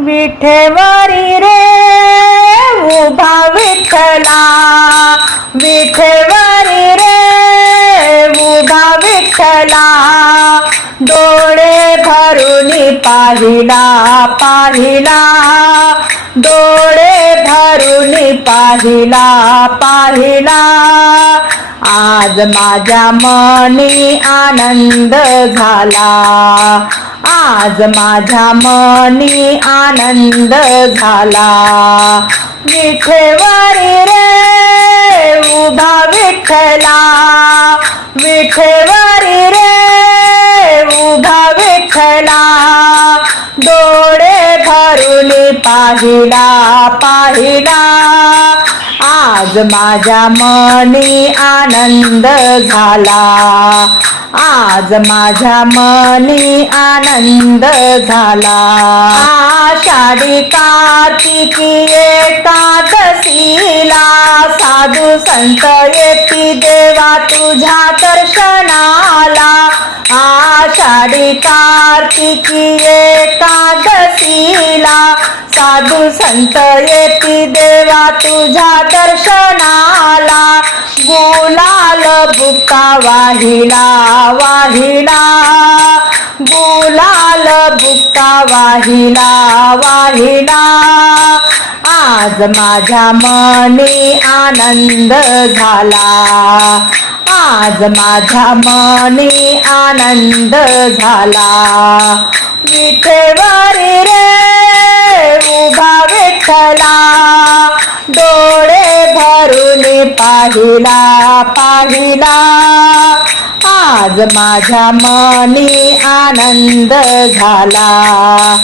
विठेवरी रे उभा विठला विठेवरी रे उभा विठला डोळे भरून पाहिला पाहिला. डोळे भरून पाहिला पाहिला. आज माझ्या मनी आनंद झाला. आज माझ्या मनी आनंद झाला. विठेवरी रे उभा विठला विठेवरी रे पाहिला पाहिला. आज माझ्या मनी आनंद झाला. आज माझ्या मनी आनंद झाला. आषाढी कार्तिकी एकादशीला साधू संत येती देवा तुझ्या दर्शनाला. आषाढी कार्तिकी एकादशीला साधू संत येती देवा तुझ्या दर्शनाला. गुलाल बुका वाहिला. वाहिला बोलाल बुक्का वाहिला वाहिला आज माझ्या मनी आनंद झाला. आज माझ्या मनी आनंद झाला. विठेवरी रे उभा विठ्ठला. डोळे भरून पाहिला पाहिला. आज माझ्या मनी आनंद आनंद झाला.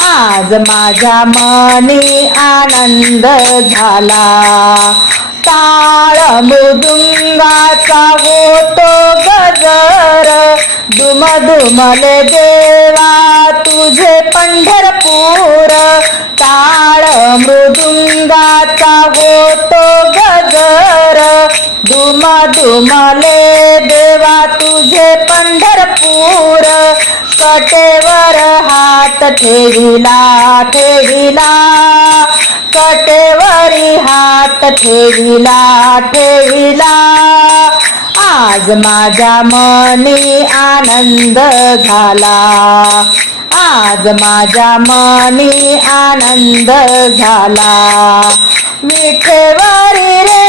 आज माझ्या मनी आनंद झाला. ताळ मृदुंगाचा होतो गजर. दुम दुमले देवा तुझे पंढरपूर. टाळ मृदुंगाचा होतो गजर. धुमा दुमले देवा तुझे पंढरपूर. कटेवर हात ठेविला ठेविला. कटेवरी हात ठेविला ठेविला. आज माझ्या मनी आनंद झाला. आज माझ्या मनी आनंद झाला. विठेवारी रे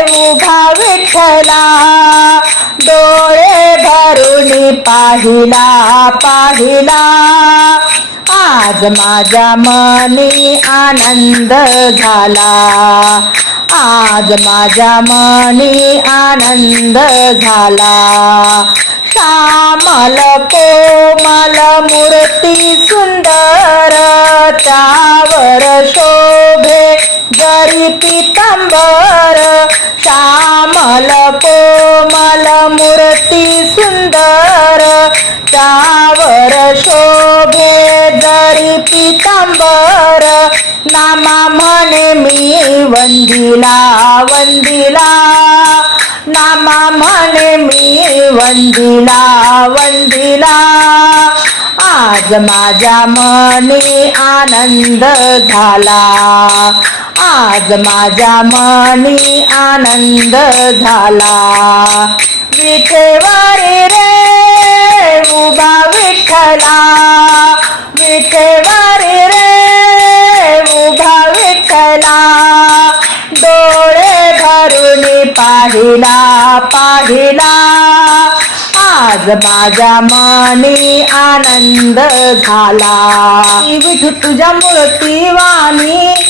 उभा विठ्ठला. डोळे भरून पाहिला पाहिला. आज माझ्या मनी आनंद झाला. आज माझ्या मनी आनंद झाला. श्यामल कोमल मूर्ती सुंदर त्यावर शोभे जरी पितांबर. श्यामल कोमल मूर्ती सुंदर त्यावर शोभे जरी पितांबर नामा म्हणे मी वंदिला वंदिला. नामा म्हणे मी वंदिला वंदिला. आज माझ्या मनी आनंद झाला. आज माझ्या मनी आनंद झाला. विठवारे रे उभा विठ्ठला. विठवारे रे उभा विठ्ठला. डोळे भरून पाहिला पाहिला. आज माझ्या मनी आनंद झाला. विठू तुझ्या मूर्ती वाणी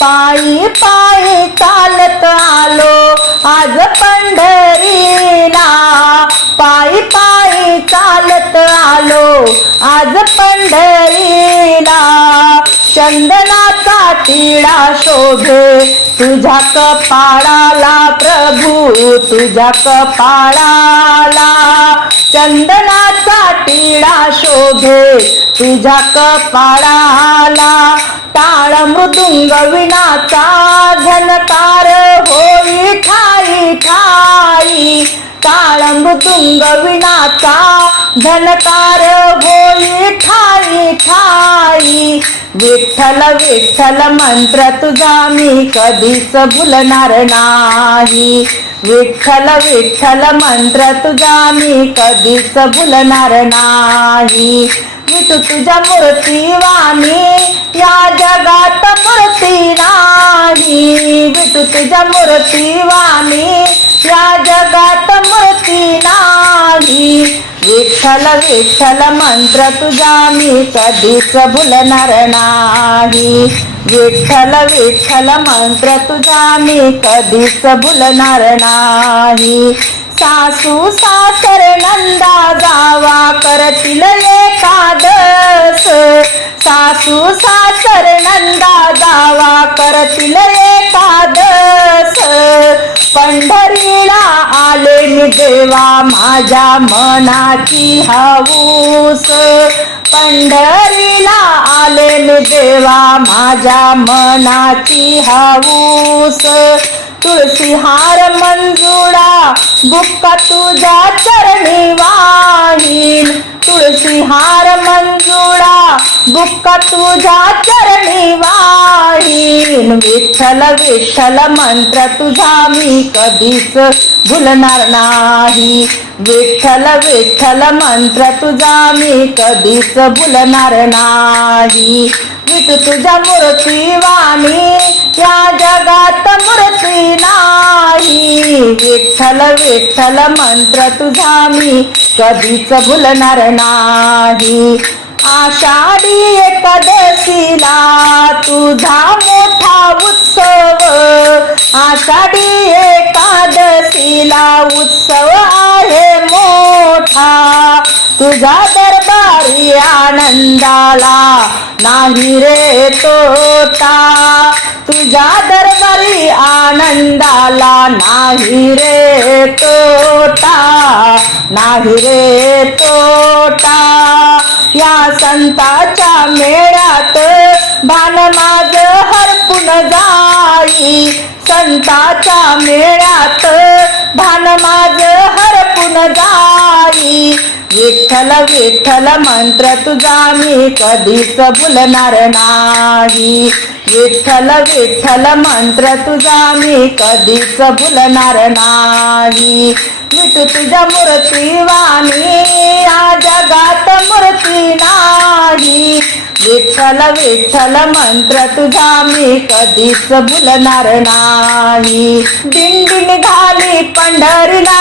पायी पायी चालत आलो आज पंढरीला. पायी पायी चालत आलो आज पंढरीला. चंदनाचा टिळा शोभे. तुझ्या कपाळाला प्रभू तुझ्या कपाळाला चंदनाचा टिळा शोभे. तुझ्या कपाळाला टाळ मृदुंग विणाचा झनकार होई ठाई ठाई. टाळ मृदुंग विणाचा घनकार होई ठाई ठाई. विठ्ठल विठ्ठल मंत्र तुझा मी कधीच भुलणार नाही. विठ्ठल विठ्ठल मंत्र तुझा मी कधीच भुलणार नाही विठू तुझ्या मूर्ती वाणी या जगात मूर्ती नाही. विठू तुझ्या मूर्ती वाणी या जगात मूर्ती नाही. विठ्ठल विठ्ठल मंत्र तुझा मी कधीच भुलणार नाही. विठ्ठल विठ्ठल मंत्र तुझा मी कधीच भुलणार नाही. सासू सासर नंदा जावा करतील एकादस सासू सासर नंदा जावा करतील एकादस पंढरीला आले मी देवा माझ्या मनाची हाऊस. पंढरीला आले मी देवा माझ्या मनाची हाऊस. तुळशी हार मंजुळा का तुझा चरणी वाहीन तुळशी हार मंजुळा बुक्का तुझा चरणी वाहीन विठ्ठल विठ्ठल मंत्र तुझा मी कधीच भुलणार नाही. विठ्ठल विठ्ठल मंत्र तुझा मी कधीच भुलणार नाही. विठ तुझ्या मूर्ती वाणी या जगात मूर्ती नाही? विठ्ठल विठ्ठल मंत्र तुझा मी कधीच भुलणार नाही. आषाढी एकादशीला तुझा मोठा उत्सव आषाढी एकादशीला उत्सव आहे मोठा. तुझा दरबारी आनंदाला नाही रे तोता तुझ्या दरबारी आनंदाला नाही रे तोटा नाही रे तोटा. या संताच्या मेळ्यात भान माझ हरपून जाई. संताच्या मेळ्यात भान माझ हरपून विठ्ठल विठ्ठल मंत्र तुझा मी कधीच भुलणार नाही. विठ्ठल विठ्ठल मंत्र तुझा मी कधीच भुलणार नाही. विठू तुझ्या मूर्ती वाणी या जगात मूर्ती ना विठ्ठल मंत्र तुझा मी कधीच भुलणार नाही. दिंडीन घाली पंढरीला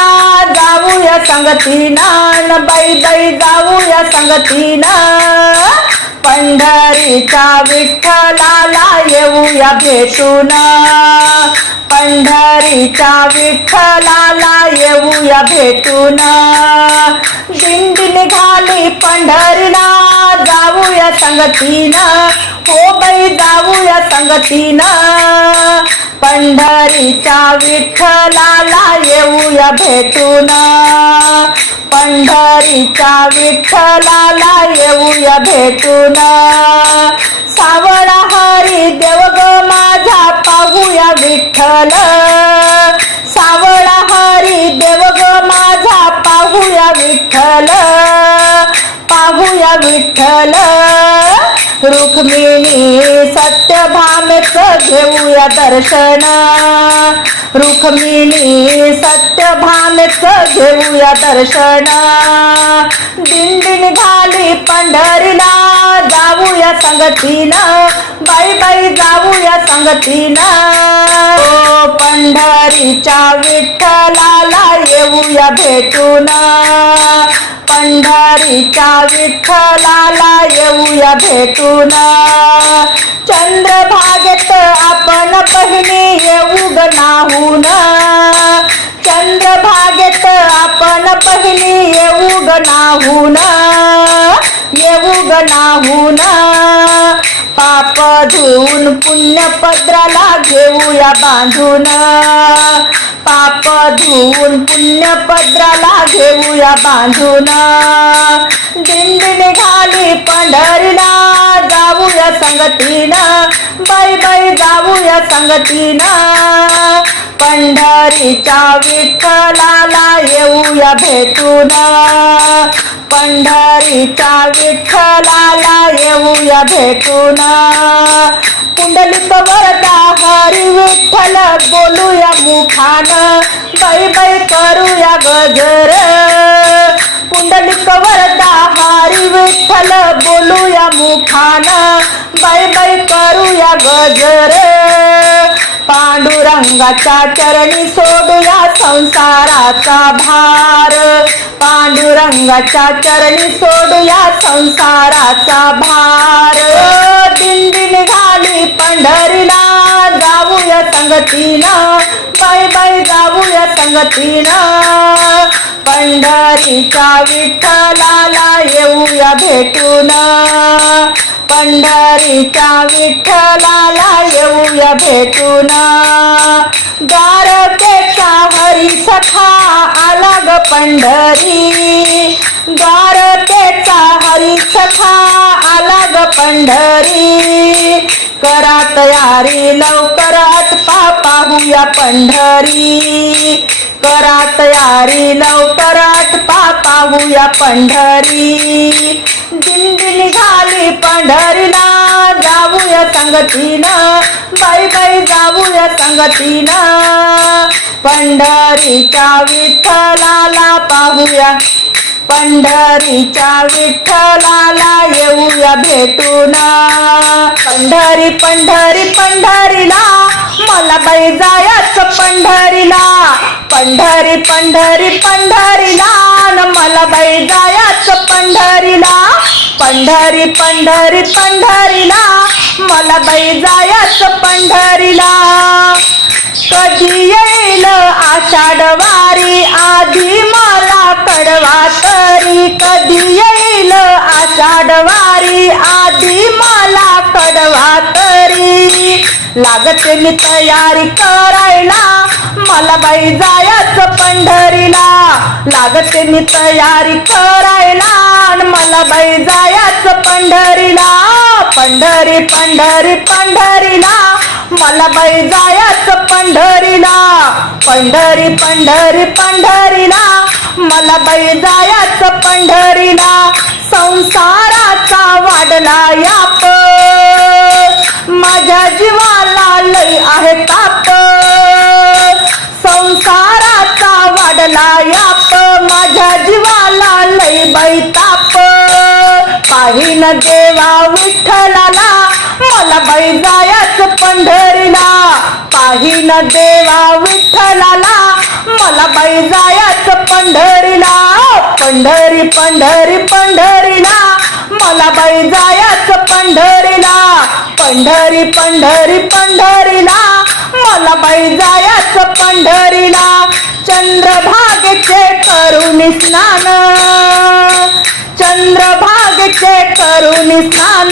जाऊया संगतीना बाई बाई जाऊया संगतीना. पंढरीचा विठ्ठलाला येऊया भेटून. पंढरीचा विठ्ठलाला येऊया भेटून. दिंडी निघाली पंढरीला जाऊया संगतीनं. हो बाई जाऊया संगतीनं. पंढरीच्या विठ्ठलाला येऊया भेटून. पंढरीच्या विठ्ठलाला येऊया भेटून. सावळा हरी देव ग माझा पाहूया विठ्ठल. सावळा हरी देव ग माझा पाहूया विठ्ठल. पाहूया विठ्ठल. रुक्मिणी सत्यभामेच घेऊया दर्शन. रुक्मिणी सत्यभामेच घेऊया दर्शन. दिंडी घाली पंढरीला जाऊया संगतीनं. बाई बाई जाऊया संगतीनं. ओ पंढरीच्या विठ्ठलाला येऊया भेटून. पंढरीच्या विठ्ठलाला येऊया भेटून. चंद्रभागेत आपण बहिणी येऊ ग नाहून. चंद्रभागेत आपण बहिणी येऊ ग नाहून. येऊ ग नाहून. पाप धुवून पुण्य पत्राला घेऊया बांधून. पाप धुवून पुण्य पत्राला घेऊया बांधून. दिंडी निघाली पंढरीला जाऊया संगतीनं. बाई बाई जाऊया संगतीनं. पंढरीच्या विठ्ठलाला येऊया भेटून. पंढरीचा विठ्ठलाला येऊया भेटून. कुंडलिक वरदा हरी विठ्ठल बोलूया मुखान. बाई बाई करूया गजर. कुंडलिक वरदा हरी विठ्ठल बोलूया मुखान. बाई बाई करूया गजर. पांडुरंगाच्या चरणी सोडूया संसाराचा भार. पांडुरंगाच्या चरणी सोडूया संसाराचा भार. दिंडी निघाली पंढरीला जाऊया संगतीनं. बाई बाई जाऊया संगतीनं. पंढरीच्या विठ्ठलाला येऊया भेटून. पंढरीच्या विठ्ठलाला येऊया भेटून. द्वारकेचा हरी सखा आला ग पंढरी. द्वारकेचा हरी सखा आला ग पंढरी. करा तयारी लवकरात पा पाहूया पंढरी. करा तयारी लवकरात पा पाहूया पंढरी. दिंडी निघाली संगतीनं बाई बाई जाऊया संगतीनं. पंढरीच्या विठ्ठलाला पाहूया. पंढरीच्या विठ्ठलाला येऊया भेटून. पंढरी पंढरी पंढरीला मला बाई जायचं पंढरीला. पंढरी पंढरी पंढरीला मला बाई जायचं पंढरीला. पंढरी पंढरी पंढरीला मला बाई जायचं पंढरीला. कधी येईल आषाढ वारी आधी मला कडवा तरी कधी येईल आषाढ वारी आधी मला कडवा तरी. लागते मी तयारी करायला. मला बाई जायचं पंढरीला. लागते मी तयारी करायला. मला बाई जायचं पंढरीला. पंढरी पंढरी पंढरीला. मला बाई जायचं पंढरीला. पंढरी पंढरी पंढरीला. मला बाई जायचं पंढरीला. संसाराचा वाढला याप माझ्या जीवाला लई आहे ताप. संसाराचा वाढला याप. माझ्या जीवाला लई बैताप पाहिन देवा विठ्ठल बाई जायचं पंढरीला. पाहिन देवा विठ्ठलाला. मला बाई जायचं पंढरीला. पंढरी पंढरी पंढरीला. मला बाई जायचं पंढरीला. पंढरी पंढरी पंढरीला. मला बाई जायचं पंढरीला. चंद्रभागेचे करून स्नान. चंद्रभागेचे करून स्नान.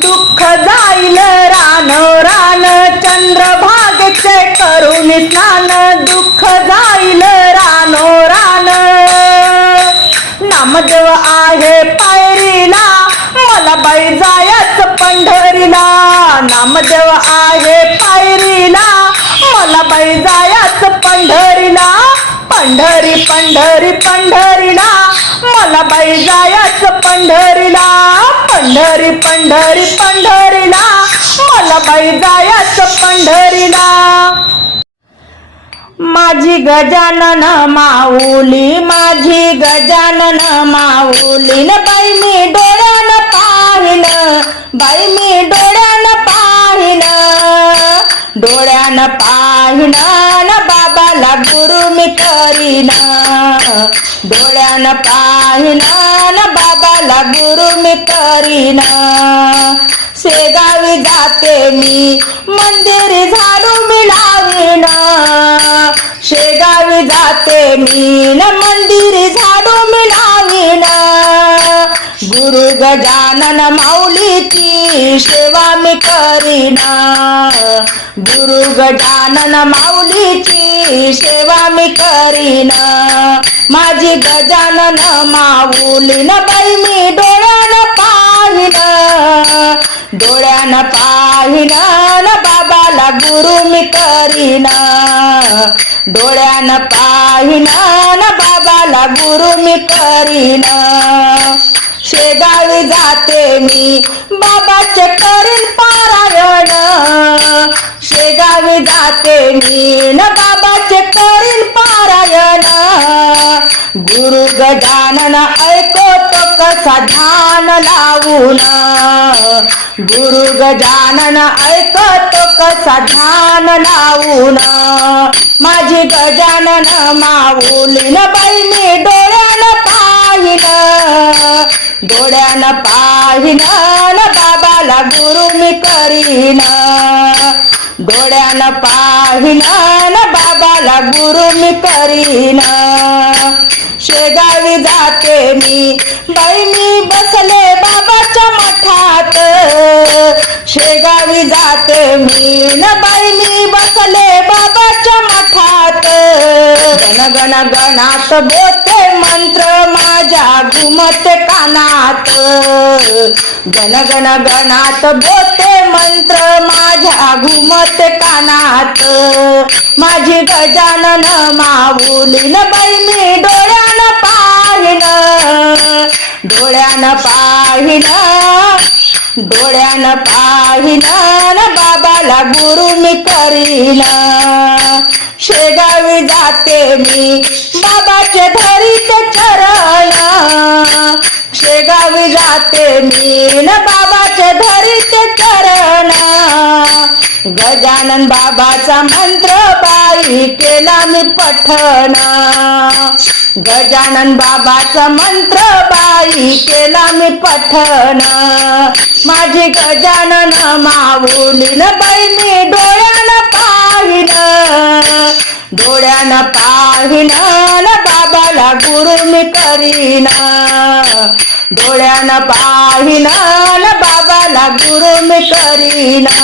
दुःख जाईल रान रान चंद्रभागेचे करून स्नान. दुःख जाईल रानो रान. नामदेव आहे पायरीला मला बाई जायच पंढरीला. नामदेव आहे पायरीला मला बाई जायच पंढरीला. पंढरी पंढरी पंढरीला. मला बाई जायचं पंढरीला. पंढरी पंढरी पंढरीला. मला बाई जायचं पंढरीला. माझी गजानन माऊली माझी गजानन माऊली न बाई मी डोळ्यानं पाहिन बाई मी डोळ्यानं पाहिन डोळ्यानं पाहिन न बाबाला मी करीना. डोळ्यानं पाहिना न बाबाला गुरु मी करीना. शेगावी जाते मी मंदिर झाडू मी लावीना. शेगावी जाते मी न मंदिर झाडू मी लावीना. गुरु गजानन माऊलीची सेवा मी करीना. गुरु गजानन माऊलीची सेवा मी करीना. माझी गजानन माऊली न बाई मी डोळ्यानं पाहिना डोळ्यानं पाहिना न बाबाला गुरु मी करीना. डोळ्यानं पाहिना न बाबाला गुरु मी करीन. शेगावी जाते मी बाबाचे करीन पारायण. शेगावी जाते मी न बाबाचे करीन पारायण. गुरु गजानन ऐकतो कसा ध्यान लावून. गुरु गजानन ऐकतो कसा ध्यान लावून. माझी गजानन माऊलीन बाई मी डोळ्यानं पाहिलं. डोळ्यानं पाहिलं मला गुरु मी करीना. डोळ्यानं पाहिलं न बाबाला गुरु मी करीना. शेगावी जाते मी बाई मी बसले बाबाच्या मठात. शेगावी जाते मी न बाई मी बसले बाबाच्या मठात. गण गण गणात बोते मंत्र माझ्या घुमत कानात. गण गण कानात बोते मंत्र माझ्या घुमत कानात. माझी गजानन माऊलीन बाई मी डोळ्यानं पाहिन डोळ्यानं पाहिन डोळ्यानं पाहिन बाबाला गुरु मी करीन शेगावी जाते मी बाबाचे धरीत चरण. शेगावी जाते मी न बाबाचे धरीत चरण. गजानन बाबाचा मंत्र बाई केला मी पठण. गजानन बाबाचा मंत्र बाई केला मी पठण. माझी गजानन माऊलीन बाई मी डोळ्यानं पाहिन डोळ्यानं पाहिन मला गुरु मी करीना डोळ्यानं पाहिना बाबाला गुरु मी करीना